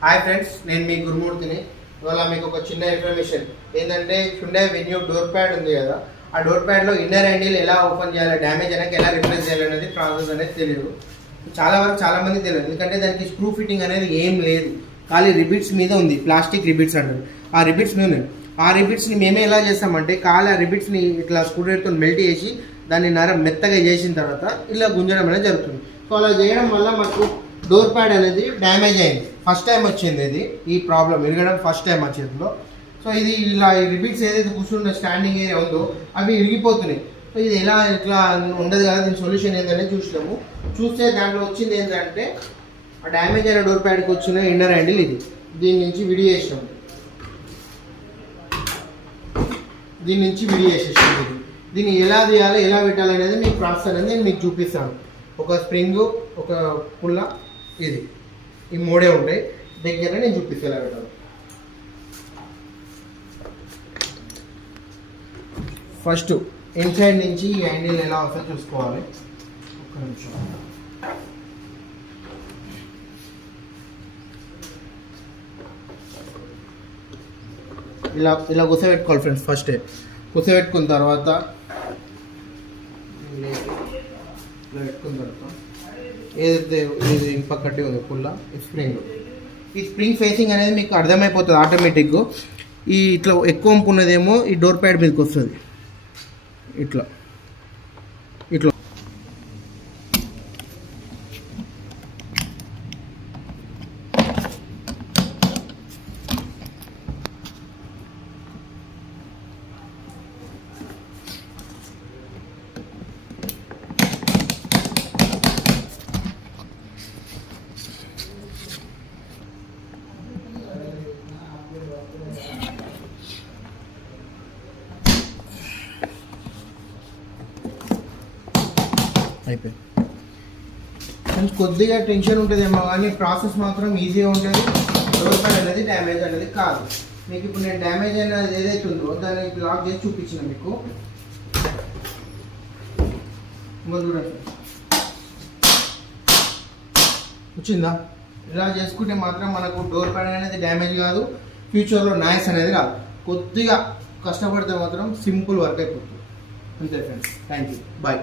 Hi friends, నేను మీ గురుమూర్తిని. ఇవాళ మీకు ఒక చిన్న ఇన్ఫర్మేషన్ ఏంటంటే, హ్యుండై వెన్యూ డోర్ ప్యాడ్ ఉంది కదా, ఆ డోర్ ప్యాడ్లో ఇన్నర్ హ్యాండిల్ ఎలా ఓపెన్ చేయాలి, డ్యామేజ్ అయినాక ఎలా రిప్లేస్ చేయాలనేది ప్రాసెస్ అనేది తెలియదు. చాలా మంది తెలియదు, ఎందుకంటే దానికి స్క్రూ ఫిట్టింగ్ అనేది ఏం లేదు, ఖాళీ రిబిట్స్ మీద ఉంది. ప్లాస్టిక్ రిబిట్స్ అంటారు, ఆ రిబిట్స్ మీద ఉన్నాయి. ఆ రిబిట్స్ని మేమే ఎలా చేస్తామంటే, ఖాళీ ఆ రిబిట్స్ని ఇట్లా స్క్రూ డ్రైవర్తో మెల్ట్ చేసి దాన్ని మెత్తగా చేసిన తర్వాత ఇలా గుంజడం అనేది జరుగుతుంది. సో అలా చేయడం వల్ల మాకు డోర్ ప్యాడ్ అనేది డ్యామేజ్ అయింది. ఫస్ట్ టైం వచ్చింది ఇది, ఈ ప్రాబ్లం ఇరగడం ఫస్ట్ టైం మా చేతిలో. సో ఇది ఇలా రిబిట్స్ ఏదైతే కూర్చున్న స్టాండింగ్ ఏరియా ఉందో అవి ఇరిగిపోతున్నాయి. సో ఇది ఎలా ఇట్లా ఉండదు కదా, దీని సొల్యూషన్ ఏంటనే చూసినాము. చూస్తే దాంట్లో వచ్చింది ఏంటంటే, ఆ డ్యామేజ్ అయిన డోర్ ప్యాడ్కి వచ్చిన ఇన్నర్ హ్యాండిల్ ఇది. దీని నుంచి విడిచేసినాము, దీన్ని ఎలా తీయాలి, ఎలా పెట్టాలి అనేది మీకు ప్రాసెస్ అనేది నేను మీకు చూపిస్తాను. ఒక స్ప్రింగ్, ఒక పుల్ల, ఇది ఈ మూడే ఉంటాయి. దగ్గర నేను చూపిస్తాను ఎలా పెట్టాలి. ఫస్ట్ ఇన్సైడ్ నుంచి ఈ హ్యాండిల్ ఎలా వస్తుందో చూసుకోవాలి. ఒక్క నిమిషం. ఇలా కూర్చోబెట్టుకోవాలి ఫ్రెండ్స్. ఫస్ట్ కూర్చోబెట్టుకున్న తర్వాత ఏదైతే ఇది పక్కటి ఉంది పుల్ల, ఈ స్ప్రింగ్ ఫేసింగ్ అనేది మీకు అర్థమైపోతుంది ఆటోమేటిక్గా. ఈ ఇట్లా ఎక్కువ వంపు ఉన్నదేమో ఈ డోర్ ప్యాడ్ మీదకి వస్తుంది. ఇట్లా అయిపోయింది. కొంచెం కొద్దిగా టెన్షన్ ఉంటుందేమో కానీ ప్రాసెస్ మాత్రం ఈజీగా ఉంటుంది. డోర్ ప్యాడ్ అనేది డ్యామేజ్ అనేది కాదు. మీకు ఇప్పుడు నేను డ్యామేజ్ అనేది ఏదైతే ఉందో దాన్ని లాక్ చేసి చూపించిన మీకు. చూడండి, వచ్చిందా? ఇలా చేసుకుంటే మాత్రం మనకు డోర్ ప్యాడ్ అనేది డ్యామేజ్ కాదు, ఫ్యూచర్లో నాయిస్ అనేది రాదు. కొద్దిగా కష్టపడితే మాత్రం సింపుల్ వర్క్ అయిపోతుంది. అంతే ఫ్రెండ్స్, థ్యాంక్ యూ, బాయ్.